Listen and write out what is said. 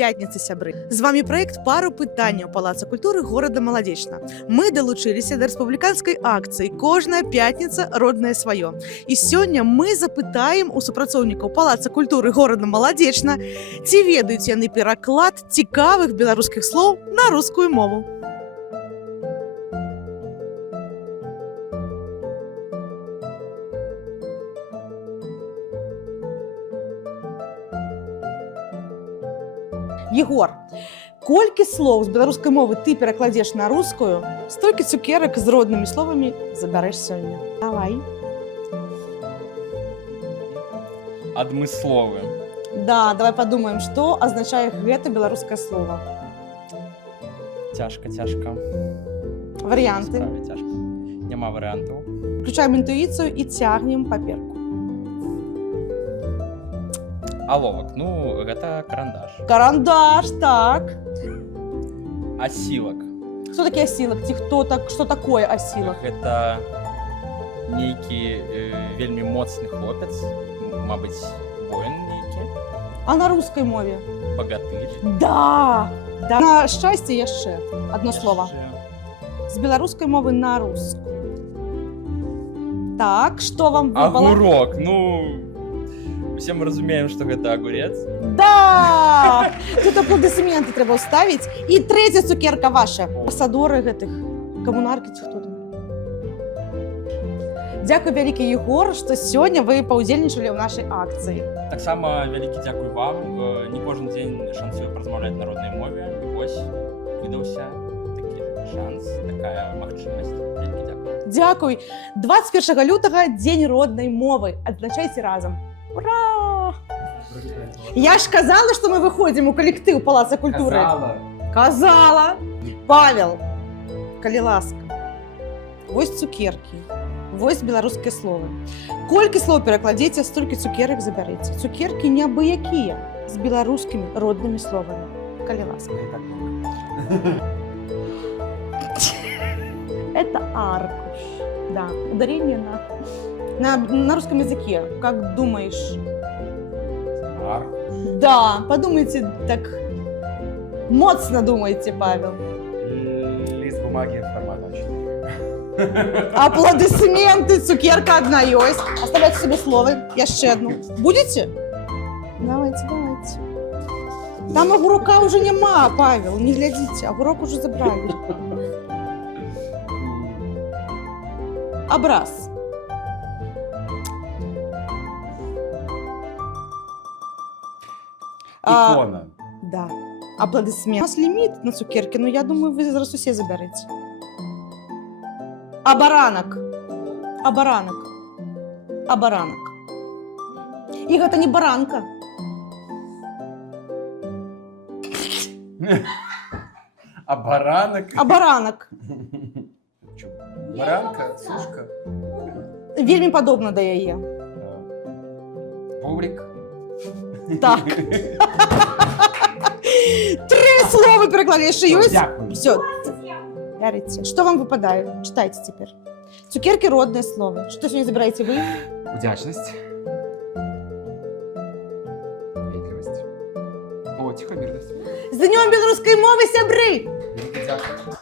пятницы, сябры. З вами проект «Пару пытанняў» Палаца культуры горада Маладзечна. Мы далучыліся да рэспубліканскай акцыі «Кожная пятніца роднае сваё». І сёння мы запытаем у супрацоўнікаў Палаца культуры горада Маладзечна, ці ведаюць яны пераклад цікавых беларускіх слоў на рускую мову. Егор, колькі слоў з беларускай мовы ты перакладзеш на рускую, столькі цукерак з роднымі словамі забярэш сёння. Давай. Адмысловы. Да, давай падумаем, што азначае гэта беларускае слова. Цяжка. Варыянты. Справді цяжка. Няма варыянтаў. Включаем інтуіцыю і цягнем паперку. Аловак, ну, гэта карандаш. Карандаш, так. Асілак. Што такі асілак? Ці хто так, што такое асілак? Гэта нейкі вельмі моцны хлопец, мабыць, воін нейкі. А на рускай мове? Багатырь. Да! На шчасце яшчэ адно слова. З беларускай мовы на рускую. Так, што вам выпала? Агурок, ну... Усе мы разумеем, што гэта агурец. Да! Тут аплодысменты трэба ўставіць. І трэця цукерка ваша. Амбасадоры гэтых камунаркі ці хто там. Дзякуй вялікі, Егор, што сёння вы паўдзельнічалі ў нашай акцыі. Таксама вялікі дзякуй вам. Не кожны дзень шанцую празмаўляць на роднай мове. І вось выдаўся такі шанс, такая магчымасць. Вялікі дзякуй. Дзякуй. 21 лютага дзень роднай мовы. Адзначайце разам. Ура! Я ж казала, што мы выходзім у калектыў Палаца культуры. Казала. Павел, калі ласка. Вось цукеркі. Вось беларускія словы. Колькі слоў перакладзеце, столькі цукерак забярэце. Цукеркі не абы-якія, з беларускімі роднымі словамі. Калі ласка. Это аркуш. Да, ударение на русском языке. Как думаешь? Да, подумайте так. Моцно думайте, Павел. Лист бумаги формат А4. Аплодисменты, цукерка одна есть. Оставляйте себе слово. Яшчэ одну. Будете? Давайте. Там огурка уже нема, Павел, не глядите. Огурок уже забрали. Образ. Икона. Да. Аплодисменты. У нас лимит на цукерки, но я думаю, вы зараз усе заберете. Абаранок. И это не баранка. А баранок? Абаранок. Баранка, сушка. Вельмі падобна да яе. Бублик. Так. 3 слова переклали, яшчэ ёсць? Всё. Бярыце. Што вам выпадае? Читайте теперь. Цукерки родные слова. Что сегодня забираете вы? Удячность. Вежливость. О, тихомирность. З днём беларускай мовы, сябры! Дякую.